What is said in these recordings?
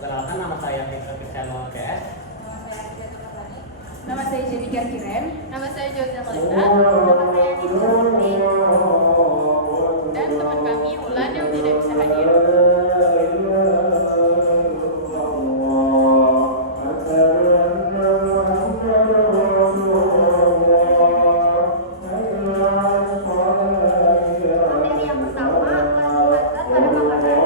Perkenalkan, nama saya Cristiano PS. Nama saya Jenny Kiren. Nama saya Joseph Lita. Nama saya Nidhi. Dan teman kami Ulan yang tidak bisa hadir. Materi yang pertama, kandungan zat pada makanan.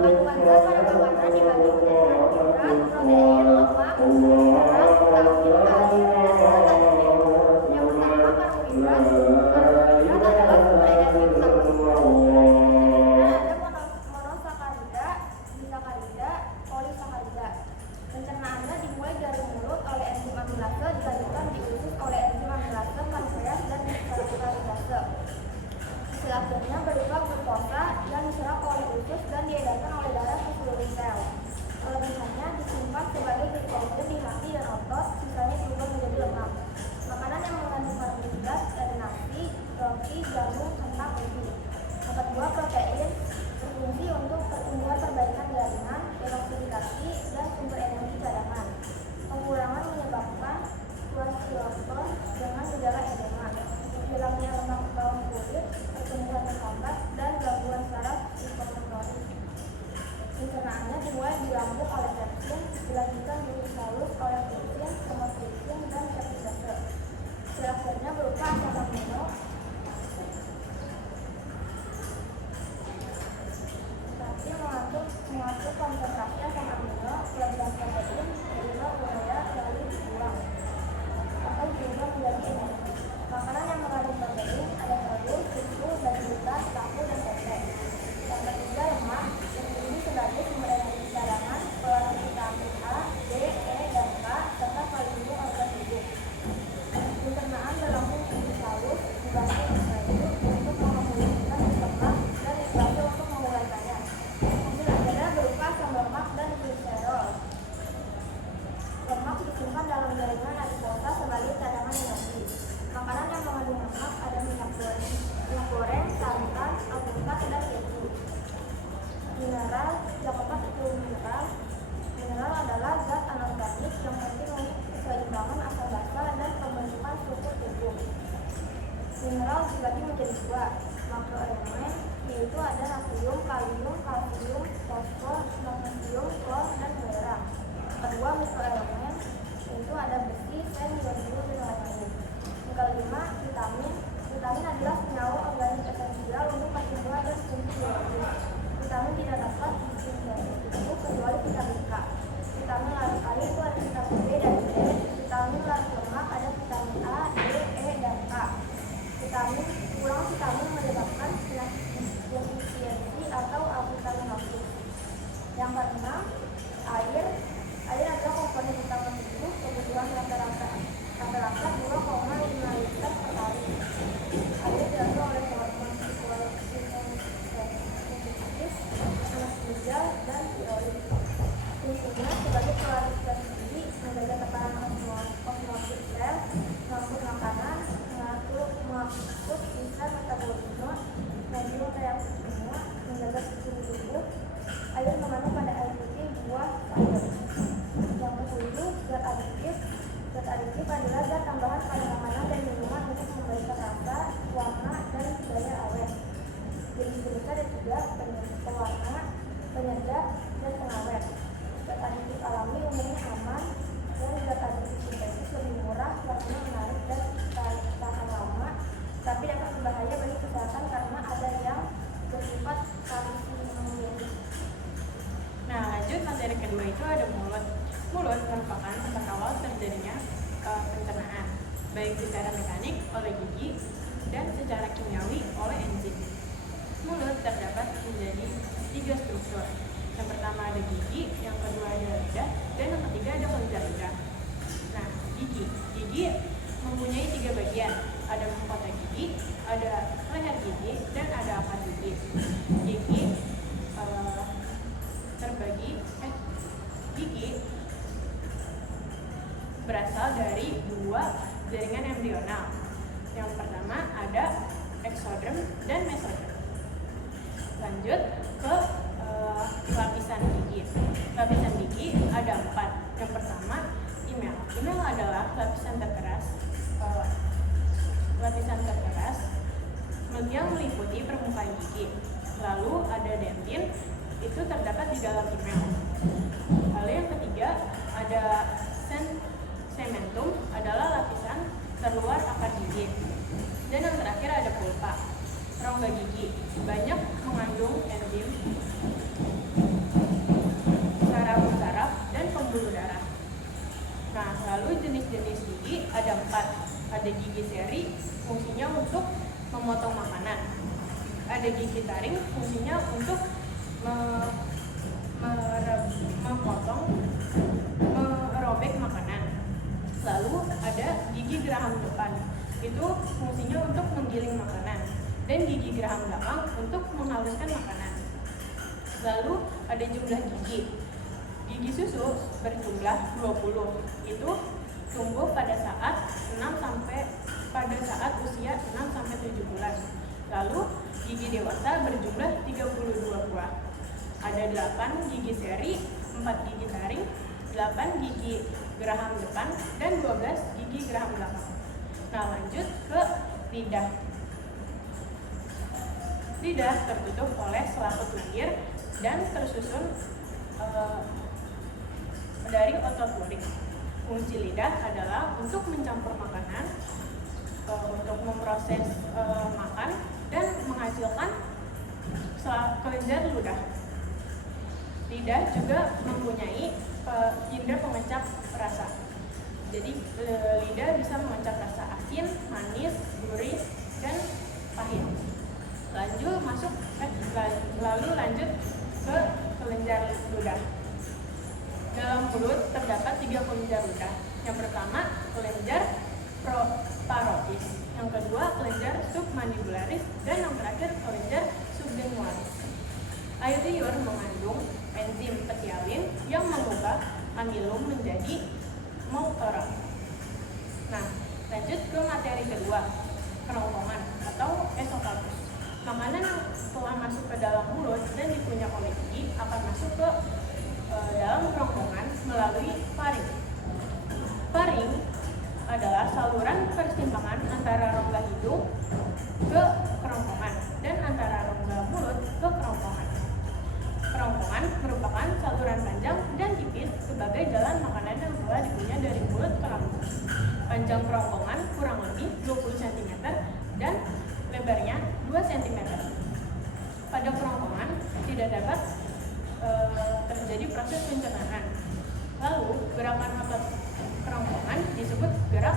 Kandungan zat pada makanan dibagi menjadi karbohidrat, protein, lemak, mineral, vitamin, kalsium, dan zat. Yang pertama, karbohidrat. Karbohidrat adalah sumber energi utama tubuh. Ada monosakarida, disakarida, polisakarida. Pencernaannya dimulai dari mulut oleh enzim amilase, dilanjutkan di usus oleh enzim amilase, pankreas, dan saluridase. Hasil akhirnya berupa glukosa yang diserap oleh usus dan diedarkan oleh darah ke seluruh sel. Kelebihannya disimpan sebagai glikogen di hati dan otot, sisanya diubah menjadi lemak. Makanan yang mengandung karbohidrat dari nasi, roti, jamu, kentang, ubi. Yang kedua, protein berfungsi untuk pertumbuhan perbaikan jaringan, detoksifikasi, dan sumber energi cadangan. Pengurangan menyebabkan kwashiorkor dengan gejala edema, hilangnya lemak bawang kulit, pertumbuhan menghambat, dan gangguan saraf hipomotorik. Pencernaannya dimulai di lambung oleh pepsin, dilanjutkan di usus halus oleh pepsin, homotripsin, dan peptidase. Hasil akhirnya berupa asam amino, tapi mengatur konsentrasi asam amino, kelebihan protein, sehingga urea lalu dibuang atau diubah menjadi energi. Makanan yang mengandung protein ada telur, susu, daging utas, tahu, dan tempe. Yang ketiga, lemak berfungsi sebagai sumber energi cadangan, pelarut vitamin A, D, E, dan K, serta pelindung organ tubuh. Pencernaan berlangsung di halus, dibantu insulin untuk memulihkan lemak dan dibantu untuk mengurangkannya. Hasil akhirnya berupa asam lemak dan gliserol. Lemak disimpan dalam jaringan adiposa sebagai cadangan energi. Makanan yang mengandung lemak ada minyak goreng, santan, alpukat, dan keju. Mineral, yang keempat itu mineral. Mineral adalah zat anorganik yang penting untuk keseimbangan asam basa dan pembentukan struktur tubuh. Mineral dibagi menjadi dua, makroelemen, yaitu ada natrium, kalium, kalsium, fosfor, magnesium, klor, dan garam. Kedua, mikroelemen, yaitu ada besi, seng, ion, dan lain-lain. Yang kelima, vitamin. Vitamin adalah senyawa organik esensial untuk pertumbuhan dan fungsi biologis. Vitamin tidak dapat disintesis tubuh kecuali vitamin K. Vitamin larut air itu ada vitamin B dan D. Vitamin larut lemak ada vitamin A, D, E, dan K. Kurang vitamin menyebabkan defisiensi atau avitaminosis. Yang keenam, air. Air adalah komponen utama tubuh, kebutuhan rata-rata 2,5 liter per hari. Air diatur oleh hormon sintetis, panas ginjal, dan tiroid. Fungsinya sebagai pelarut zat gizi, menjaga tekanan osmosis sel, mengangkut makanan, mengangkut sistem metabolisme, medium reaksi kimia, menjaga suhu tubuh. Air mengandung pada air putih, buah, sayur. Yang ketujuh, zat aditif. Zat aditif adalah zat tambahan pada makanan dan minuman untuk memberikan rasa, warna, dan daya awet. Jenis-jenisnya ada tiga, pewarna, penyedap, dan pengawet. Zat aditif alami umumnya aman, dan zat aditif sintetis lebih murah, warnanya menarik, dan tahan lama, tapi dapat berbahaya bagi kesehatan karena ada yang bersifat karsinogenik. Nah, lanjut materi kedua itu ada mulut. Mulut merupakan tempat awal terjadinya pencernaan, baik secara mekanik oleh gigi dan secara kimiawi oleh enzim. Mulut terdapat menjadi tiga struktur. Yang pertama ada gigi, yang kedua ada lidah, dan yang ketiga ada kelenjar lidah. Nah, gigi mempunyai tiga bagian. Ada mahkota gigi, ada leher gigi, dan ada akar gigi. Gigi berasal dari dua jaringan embrional. Yang pertama ada eksoderm dan mesoderm. Lanjut ke lapisan gigi. Lapisan gigi ada 4. Yang pertama, email. Email adalah lapisan terkeras yang meliputi permukaan gigi. Lalu ada dentin, itu terdapat di dalam email. Lalu yang ketiga ada cementum, adalah lapisan terluar akar gigi. Dan yang terakhir ada pulpa. Rongga gigi banyak mengandung enzim, saraf-saraf, dan pembuluh darah. Nah, lalu jenis-jenis gigi ada 4. Ada gigi seri, fungsinya untuk memotong makanan. Ada gigi taring, fungsinya untuk merobek makanan. Lalu ada gigi geraham depan, itu fungsinya untuk menggiling makanan. Dan gigi geraham belakang untuk menghaluskan makanan. Lalu ada jumlah gigi. Gigi susu berjumlah 20. Itu tumbuh pada saat usia 6 sampai 7 bulan. Lalu gigi dewasa berjumlah 32 buah. Ada 8 gigi seri, 4 gigi taring, 8 gigi geraham depan, dan 12 gigi geraham belakang. Nah, lanjut ke lidah. Lidah tertutup oleh selaput lendir dan tersusun dari otot lurik. Fungsi lidah adalah untuk mencampur makanan, untuk memproses makan, dan menghasilkan kelenjar ludah. Lidah juga mempunyai indera pengecap rasa. Jadi lidah bisa mengecap rasa asin, manis, gurih, dan pahit. Lalu lanjut ke kelenjar ludah. Dalam mulut terdapat 3 kelenjar ludah. Yang pertama, kelenjar parotis. Yang kedua, kelenjar submandibularis. Dan yang terakhir, kelenjar sublingualis. Air liur mengandung enzim petialin yang mengubah amilum menjadi maltodextrin. Nah, lanjut ke materi kedua, kerongkongan atau esofagus. Makanan yang telah masuk ke dalam mulut dan dikunyah oleh gigi akan masuk ke dalam kerongkongan melalui faring. Faring adalah saluran persimpangan antara rongga hidung ke kerongkongan dan antara rongga mulut ke kerongkongan. Kerongkongan merupakan saluran panjang dan tipis sebagai jalan makanan yang telah dikunyah dari mulut ke lambung. Panjang kerongkongan kurang lebih 20 cm dan lebarnya 2 cm. Pada kerongkongan tidak dapat terjadi proses pencernaan. Lalu gerakan otot kerongkongan disebut gerak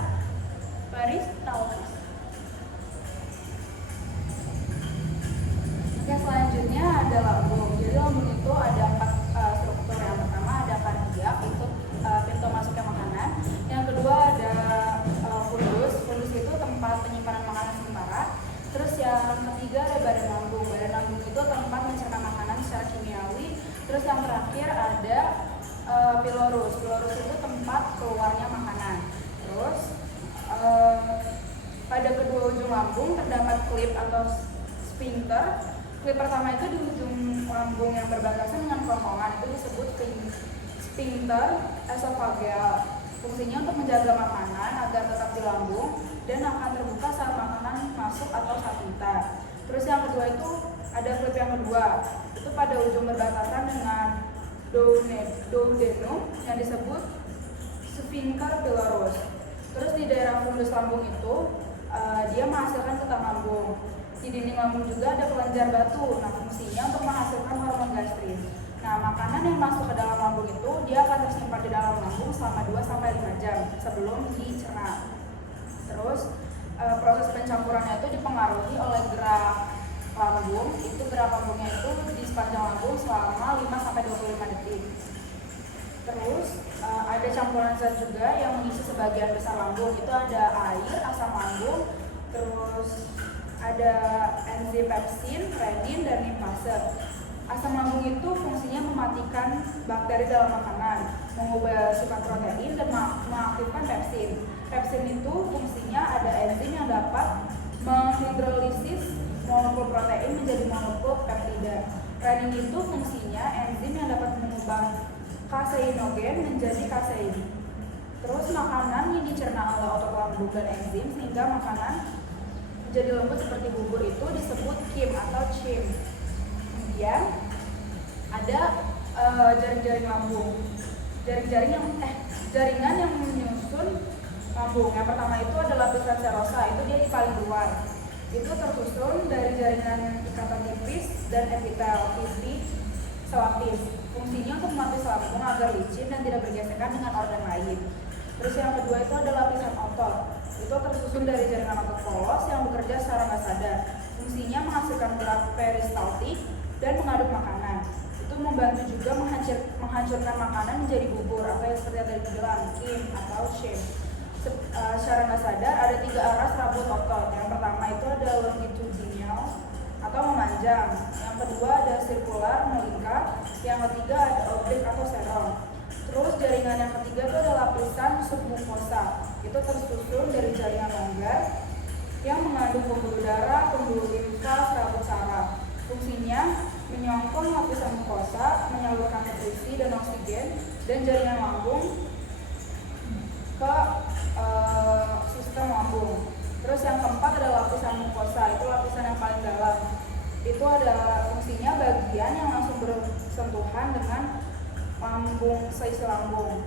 peristalsis. Oke, selanjutnya ada lambung. Jadi lambung itu ada 4 struktur. Yang pertama ada kardiak, itu pintu masuknya makanan. Yang kedua ada fundus. Fundus itu tempat penyimpanan makanan sementara. Terus yang ketiga ada badan lambung. Badan lambung itu tempat mencerna makanan secara kimiawi. Terus yang terakhir ada pilorus. Pilorus itu tempat keluarnya makanan. Terus pada kedua ujung lambung terdapat klip atau sphincter. Klip pertama itu di ujung lambung yang berbatasan dengan kerongkongan, itu disebut sphincter esophageal. Fungsinya untuk menjaga makanan agar tetap di lambung dan akan terbuka saat makanan masuk atau saat minta. Terus yang kedua itu ada klip yang kedua, itu pada ujung berbatasan dengan duodenum yang disebut sphincter pilorus. Terus di daerah fundus lambung itu dia menghasilkan ketam lambung. Di dinding lambung juga ada kelenjar batu. Nah, fungsinya untuk menghasilkan hormon gastrin. Nah, makanan yang masuk ke dalam lambung itu dia akan tersimpan di dalam lambung selama 2-5 jam sebelum dicerna. Terus proses pencampurannya itu dipengaruhi oleh gerak lambung. Itu gerak lambungnya itu di sepanjang lambung selama 5-25 detik. Terus ada campuran zat juga yang mengisi sebagian besar lambung. Itu ada air, asam lambung, terus ada enzim pepsin, renin, dan limpase. Asam lambung itu fungsinya mematikan bakteri dalam makanan, mengubah sifat protein, dan mengaktifkan pepsin. Pepsin itu fungsinya ada enzim yang dapat menghidrolisis molekul protein menjadi molekul peptida. Renin itu fungsinya enzim yang dapat mengubah kaseinogen menjadi kasein. Terus makanan yang dicerna oleh otot lambung dan enzim sehingga makanan menjadi lembut seperti bubur itu disebut kim atau chim. Kemudian ada jaring-jaring lambung. Jaringan yang menyusun lambung. Yang pertama itu adalah lapisan serosa, itu dia di paling luar. Itu tersusun dari jaringan ikatan tipis dan epitel tipis selapis. Fungsinya untuk melapis lambung agar licin dan tidak bergesekan dengan organ lain. Terus yang kedua itu adalah lapisan otot. Itu tersusun dari jaringan otot polos yang bekerja secara nggak sadar. Fungsinya menghasilkan gerak peristaltik dan mengaduk makanan. Itu membantu juga menghancurkan makanan menjadi bubur atau yang seperti yang tadi bilang kim atau shim. Secara nggak sadar ada 3 arah serabut otot. Yang pertama itu ada longitudinal atau memanjang. Yang kedua ada sirkular melingkar. Yang ketiga ada oblik atau serong. Terus jaringan yang ketiga itu ada lapisan submukosa. Itu tersusun dari jaringan longgar yang mengandung pembuluh darah, pembuluh limfa, serabut saraf. Fungsinya menyongkong lapisan mukosa, menyalurkan nutrisi dan oksigen dan jaringan lambung ke sistem lambung. Terus yang keempat adalah lapisan mukosa, itu lapisan yang paling dalam. Itu ada fungsinya bagian yang langsung bersentuhan dengan lambung, seisi lambung.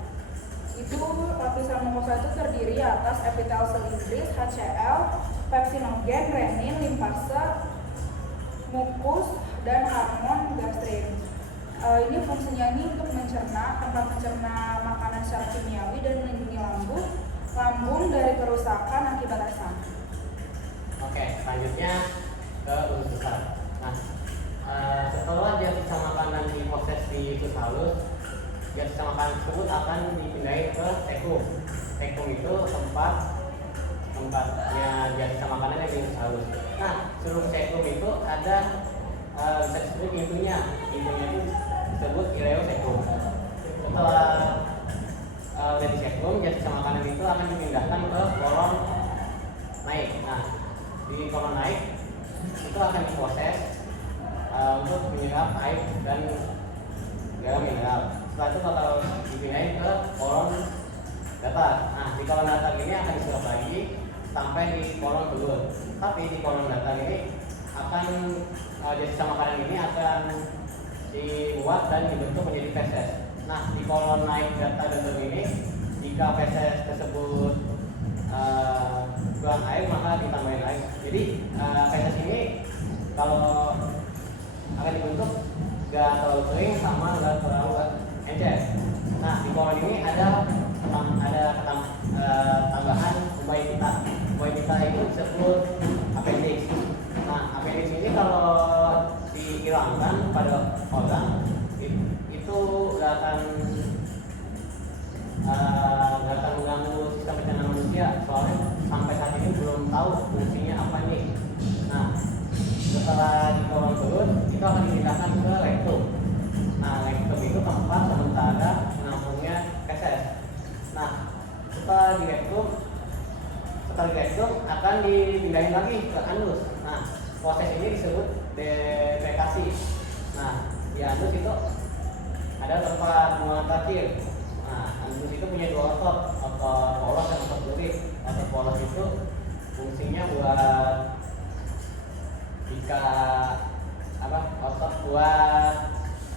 Itu lapisan mukosa itu terdiri atas epitel silindris, HCl, pepsinogen, renin, limfase, mukus, dan hormon gastrin. Ini fungsinya untuk mencerna, tempat mencerna makanan secara kimiawi dan melindungi lambung dari kerusakan akibat asam. Oke, selanjutnya ke usus besar. Nah, setelah dia sisa makanan diproses di usus halus, dia sisa makanan tersebut akan dipindahin ke tekum. Tekum itu tempatnya dia sisa makanan yang di usus halus. Nah, seluruh tekum itu ada bisa disebut intunya itu disebut ileosekum. Setelah dari sekum, jadi sisa makanan itu akan dipindahkan ke kolon naik. Nah, di kolon naik itu akan diproses untuk menyerap air dan garam mineral. Setelah itu bakal dipindahin ke kolon datar. Nah, di kolon datar ini akan diserap lagi sampai di kolon telur. Tapi di kolon datar ini akan jadi sisa makanan ini akan dibuat dan dibentuk menjadi feses. Nah, di kolon naik datar dan telur ini, jika feses tersebut kurang air maka ditambahin air. Jadi feses ini kalau akan dibentuk gak terlalu kering sama gak terlalu encer. Nah, di kolon ini ada tambahan ubaidita. Ubaidita itu disebut appendix. Nah, appendix ini kalau dihilangkan pada orang itu gak akan mengganggu sistem pencernaan manusia, soalnya sampai saat ini belum tahu fungsinya apa nih. Nah, setelah di kolon perut itu akan dipindahkan ke rektum. Nah, rektum itu tempat sementara menampungnya feses. Nah, setelah di rektum akan dipindahin lagi ke anus. Nah, proses ini disebut defekasi. Nah, di anus itu ada tempat buang terakhir. Nah, anus itu punya 2 otot polos dan otot lurik. Otot polos itu fungsinya buat otot buat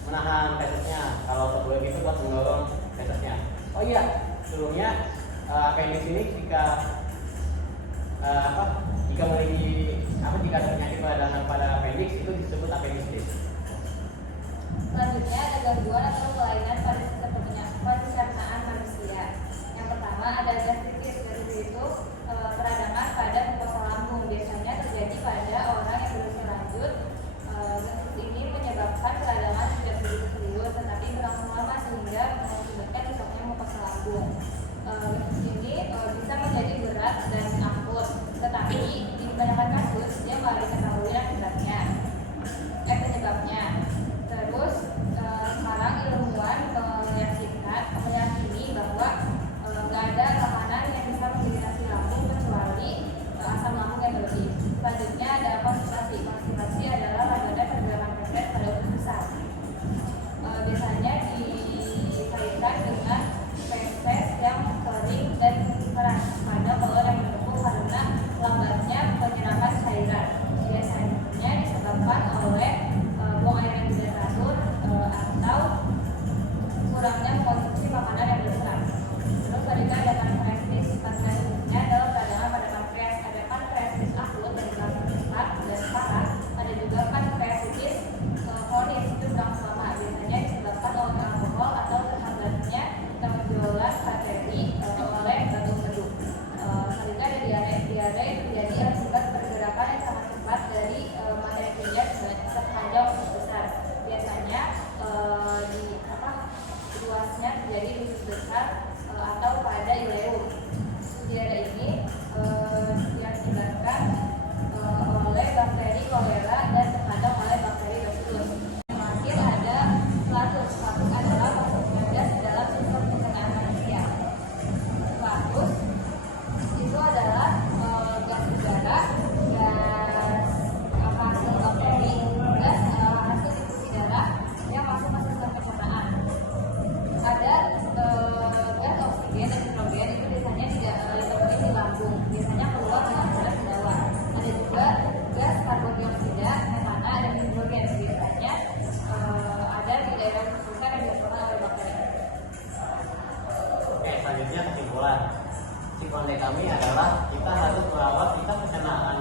menahan fesesnya. Kalau otot lurik itu buat mendorong fesesnya. Oh iya, sebelumnya appendix ini jika ada penyakit pada appendix itu disebut appendicitis. Selanjutnya ada gangguan atau kelainan pada sistem pencernaan manusia. Yang pertama ada gastritis. Gastritis itu peradangan pada mukosa lambung. Biasanya terjadi pada orang yang berusia lanjut. Gastritis ini menyebabkan peradangan tidak begitu serius, tetapi berlangsung lama sehingga mengakibatkan rusaknya mukosa lambung. Gastritis ini bisa menjadi berat dan akut, tetapi di kebanyakan kasus dia nggak diketahui penyebabnya. Terus sekarang ilmuwan kurangnya konsumsi makanan yang berlemak. Terus selanjutnya ada pankreatis. Pankreatisnya adalah peradangan pada pankreas. Ada pankreatis akut dan besar dan parah. Ada juga pankreatitis kronis itu berangsur lama. Biasanya disebabkan oleh alkohol atau terhambatnya penjualan arteri oleh batu empedu. Selanjutnya ada diare. Diare terjadi akibat pergerakan yang sangat cepat dari materi keringat sepanjang usus besar. Biasanya luasnya terjadi di usus besar atau pada ileum. Diare ini diakibatkan oleh bakteri kolera dan terkadang oleh bakteri bacillus. Terakhir ada flatus. Flatus adalah masuknya gas dalam sistem pencernaan manusia. Flatus itu adalah gas udara, gas hasil bakteri, gas hasil diskusi darah yang masuk ke sistem pencernaan. Ada gas oksigen dan hidrogen itu biasanya tidak ditemukan di lambung, biasanya keluar dengan cara sendawa. Ada juga gas karbon dioksida, metana, dan hidrogen biasanya ada di daerah susah yang dihasilkan oleh bakteri. Oke, selanjutnya kesimpulan. Kesimpulan dari kami adalah kita harus merawat sistem pencernaan